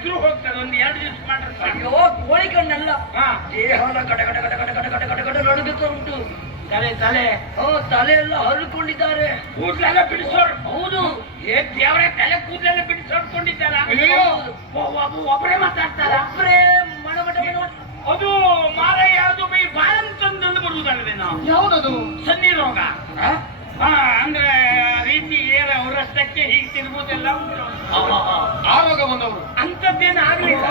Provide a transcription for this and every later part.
ಇದ್ರು ಹೋಗ್ತದೆ. ಒಂದು 2 ದಿವಸ ಮಾಡ್ರೆ ಅಯ್ಯೋ ಕೋಳಿ ಕಣ್ಣಲ್ಲ, ದೇಹನ ಕಡೆ ಕಡೆ ಕಡೆ ಕಡೆ ಕಡೆ ಕಡೆ ಕಡೆ ಕಡೆ ನಡುಗುತ್ತಾ ಉಂಟು. ತಲೆ ತಲೆ ತಲೆ ಎಲ್ಲ ಹರಿಕೊಂಡಿದ್ದಾರೆ, ಕೂದಲೆಲ್ಲ ಬಿಡಿಸೋರು. ಹೌದು, ದೇವರೇ ತಲೆ ಕೂದಲೆಲ್ಲ ಬಿಡಿಸೋಡ್ಕೊಂಡಿದ್ದಾರ. ಒಬ್ಬರೇ ಮಾತಾಡ್ತಾರ, ಒಬ್ಬರೇ ಮಣ ಮಟ ಅದು ಮಾರ ಯಾವುದು ಬೈ ಬಾಳಂತಂದು ಬರುವುದಲ್ವೇ ನಾವು? ಯಾವುದದು? ಸನ್ನಿ ರೋಗ. ಅಂದ್ರೆ ರೀತಿ ಏರ ಅವರಷ್ಟಕ್ಕೆ ಹೀಗೆ ತಿರುಗುವುದೆಲ್ಲ ಉಂಟು. ಆ ರೋಗ ಬಂದವರು ಅಂಥದ್ದೇನು ಆಗ್ಲಿಲ್ಲ.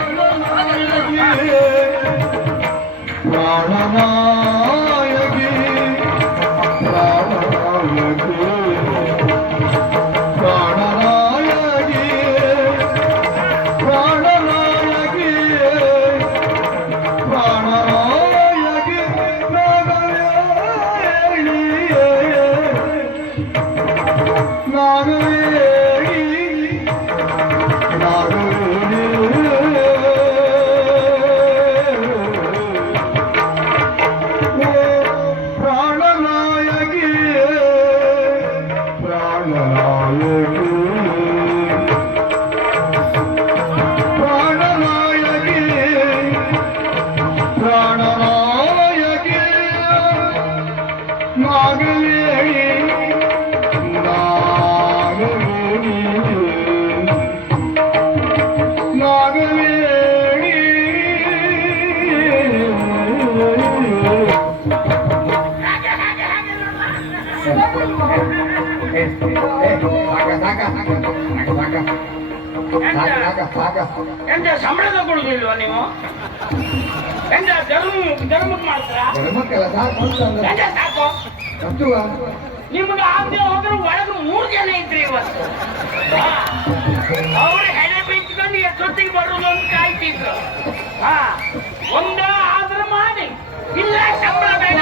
ಎಂತ ಸಂಬಳ ತಗೊಳ್ಳುದಿಲ್ವಾ ನೀವು? ಎಂತ ಧರ್ಮಕ್ಕೆ ಮಾಡ್ತಾರ? ಸಾಕು ನಿಮ್ಗೆ ಆಗದೆ ಹೋದ್ರೆ ಒಳಗೆ 3 ಜನ ಇದ್ರಿ ಇವತ್ತು. ಅವ್ರು ಹೆಣೆ ಬಿಚ್ಕೊಂಡು ಎಷ್ಟೊತ್ತಿಗೆ ಬರುವುದು ಅಂತ ಕಾಯ್ತಿದ್ರು. ಒಂದ ಆದ್ರೆ ಮಾಡಿ, ಇಲ್ಲ ಸಂಬಳ ಬೇಡ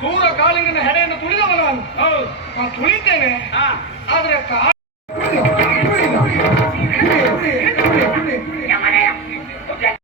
ಸೂರ ಕಾಳಿಂಗನ ಹೆಡೆಯನ್ನು ತುಳಿದವ ನಾನು ಹೌದು ನಾನು ತುಳಿತೇನೆ ಹಾ ಆದ್ರೆ